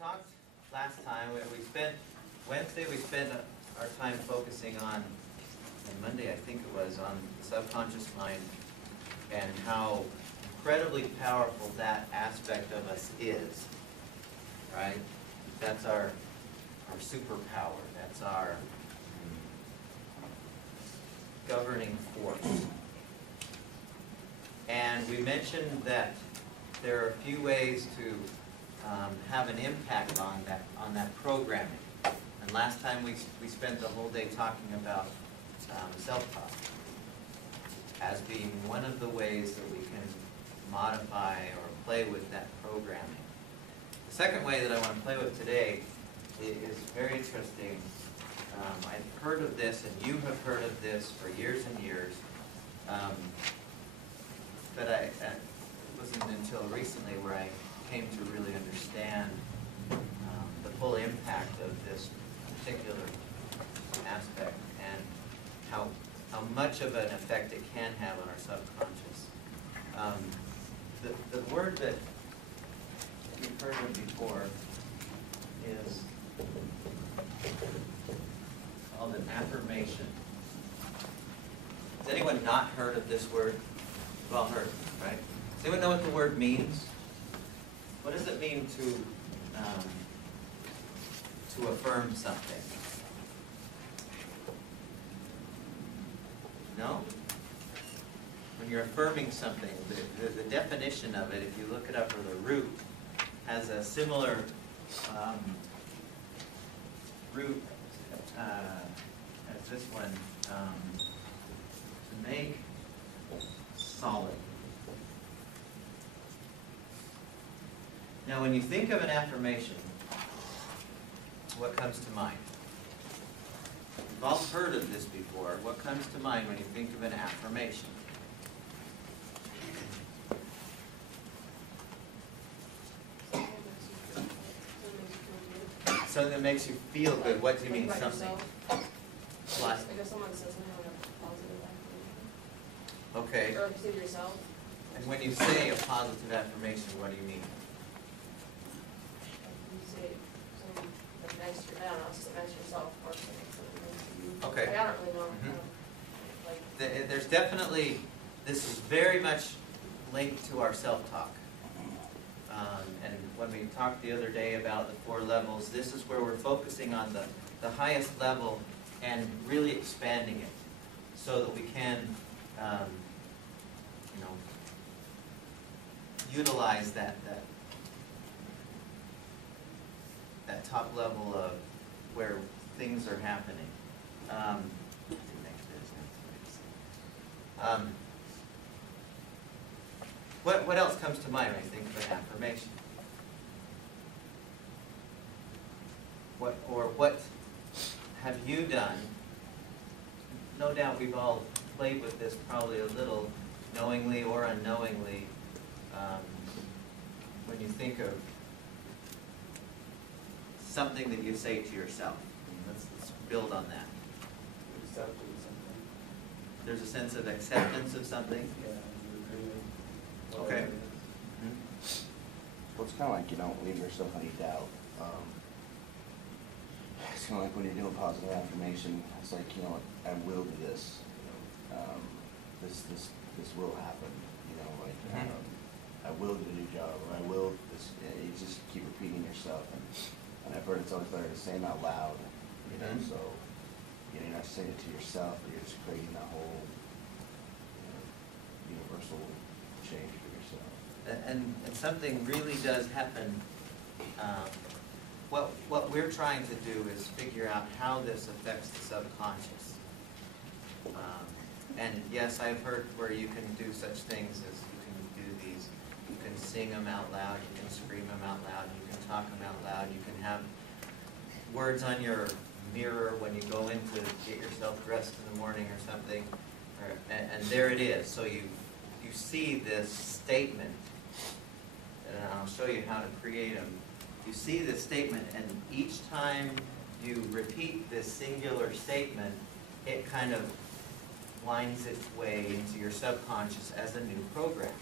talked last time, we spent, Wednesday we spent our time focusing on, and Monday I think it was, on the subconscious mind and how incredibly powerful that aspect of us is, right? That's our superpower, that's our governing force. And we mentioned that there are a few ways to have an impact on that programming. And last time we spent the whole day talking about self-talk as being one of the ways that we can modify or play with that programming. The second way that I want to play with today is very interesting. I've heard of this, and you have heard of this for years and years, but it wasn't until recently where I came to really understand the full impact of this particular aspect and how much of an effect it can have on our subconscious. The word that you've heard of before is called an affirmation. Has anyone not heard of this word? You've all heard, right? Does anyone know what the word means? What does it mean to affirm something? No? When you're affirming something, the definition of it, if you look it up, or the root, has a similar root as this one, to make solid. Now, when you think of an affirmation, what comes to mind? You've all heard of this before. What comes to mind when you think of an affirmation? Something that makes you feel good. What do you mean, something? What? I guess someone says something like a positive affirmation. Okay. Or if you say to yourself. And when you say a positive affirmation, what do you mean? You say something like nice to, I don't know, just nice to yourself or something nice to you. Okay. Like, I don't really know. Mm-hmm. Like, There's definitely, this is very much linked to our self-talk. And when we talked the other day about the 4 levels, this is where we're focusing on the highest level and really expanding it so that we can, utilize that top level of where things are happening. What else comes to mind when you think of an affirmation? What have you done? No doubt we've all played with this probably a little, knowingly or unknowingly, when you think of something that you say to yourself. Let's build on that. Accepting something. There's a sense of acceptance of something. Yeah, Okay. Well, it's kind of like you don't leave yourself any doubt. It's kind of like when you're doing positive affirmation. It's like, I will do this. This will happen. I will get a new job, or I will this. You just keep repeating yourself, and I've heard it's always better to say them out loud. So you're not saying it to yourself, but you're just creating that whole universal change for yourself. And something really does happen. What we're trying to do is figure out how this affects the subconscious. And yes, I've heard where you can do such things as you can do these. You can sing them out loud, you can scream them out loud, you can talk them out loud, you can have words on your mirror when you go in to get yourself dressed in the morning or something. And there it is. So you see this statement, and I'll show you how to create them. You see this statement, and each time you repeat this singular statement, it kind of winds its way into your subconscious as a new program.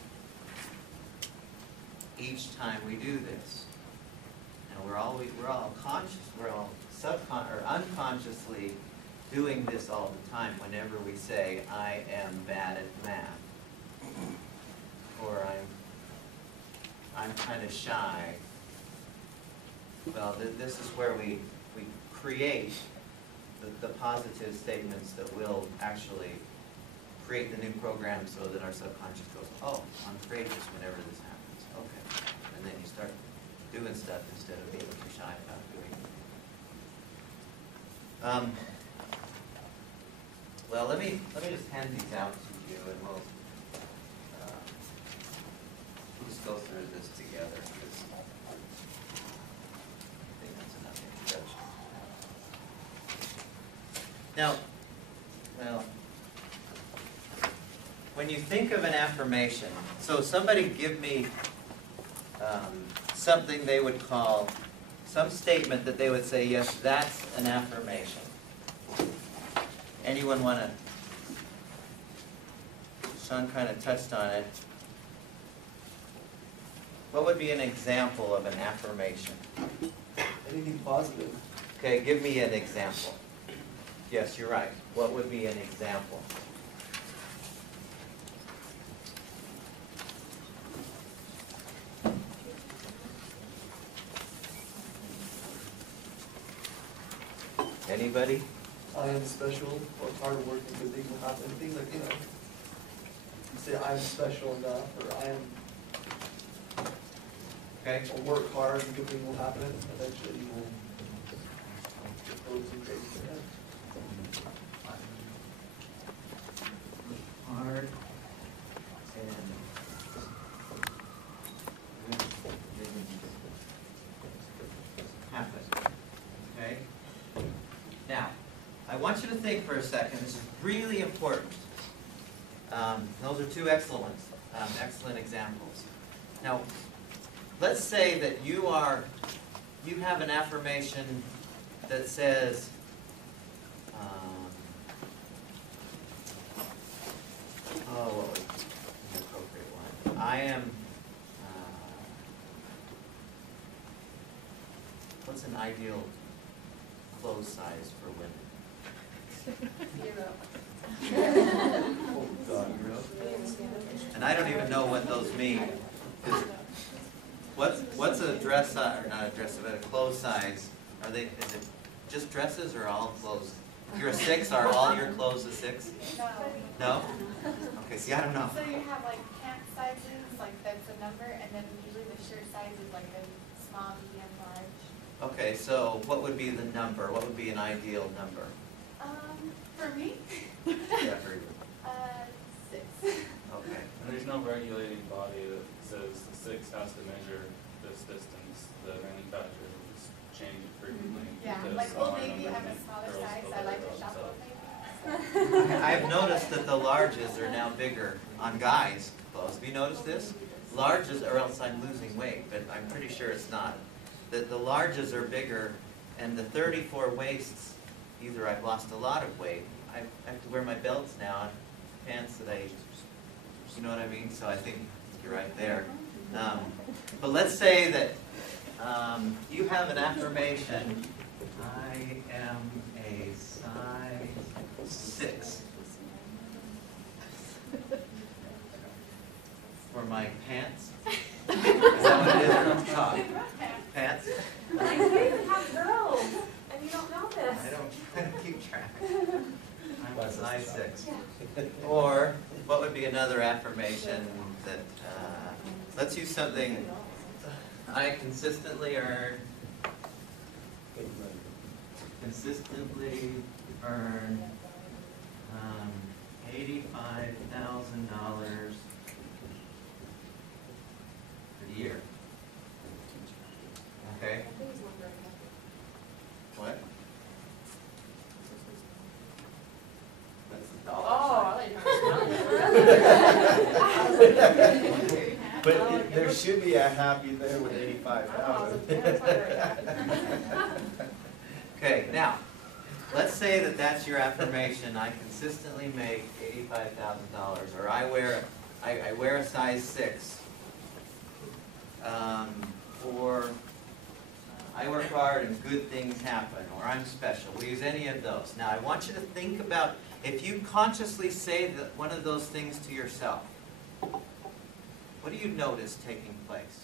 Each time we do this. And we're all conscious, we're all or unconsciously doing this all the time whenever we say, I am bad at math, or I'm kind of shy. Well, this is where we create the positive statements that will actually create the new program so that our subconscious goes, oh, I'm courageous whenever this happens. Okay. And then you start doing stuff instead of being too shy about doing it. Well, let me just hand these out to you, and we'll just go through this together, because I think that's enough introduction. Now, well, when you think of an affirmation, so somebody give me something they would call, some statement that they would say, yes, that's an affirmation. Anyone want to? Sean kind of touched on it. What would be an example of an affirmation? Anything positive. Okay, give me an example. Yes, you're right. What would be an example? Anybody? I am special, or hard work and good things will happen. Things like, you say I'm special enough, or I am, Okay. or work hard and good things will happen. Eventually you will get those and great things. Hard and happen. Okay? Now, I want you to think for a second. This is really important. Those are two excellent examples. Now, let's say that you have an affirmation that says, what would be the appropriate one? I am, what's an ideal clothes size for women? 0. Oh, God. And I don't even know what those mean. What's a dress size, or not a dress, but a clothes size? Is it just dresses or all clothes? If you're a 6, are all your clothes a 6? No? Okay, see, I don't know. So you have like pant sizes, like that's a number, and then usually the shirt size is like a small, medium, large. Okay, so what would be the number? What would be an ideal number? For me, Yeah, for you. 6. Okay. And there's no regulating body that says the 6 has to measure this distance. The manufacturer will just change it frequently. Yeah, because like Old our Navy, number I'm a smaller girls size, go I like girls to shop Old themselves. Navy. I've noticed that the larges are now bigger on guys' clothes. Have you noticed this? Larges, or else I'm losing weight, but I'm pretty sure it's not. The larges are bigger, and the 34 waists, either I've lost a lot of weight, I have to wear my belts now, and pants that you know what I mean? So I think you're right there. But let's say that you have an affirmation, I am a size 6. For my pants? Is that what it is from top? Pants? Like, you even have girls, and you don't know this. I don't keep track. I'm a size 6. Or, what would be another affirmation that, let's use something, I consistently earn $85,000 for the year. Okay? What? That's the dollar Oh, But there should be a happy there with 85,000. Okay, now, let's say that that's your affirmation. I consistently make $85,000, or I wear a size 6. Or I hard and good things happen, or I'm special. We use any of those. Now I want you to think about if you consciously say one of those things to yourself, what do you notice taking place?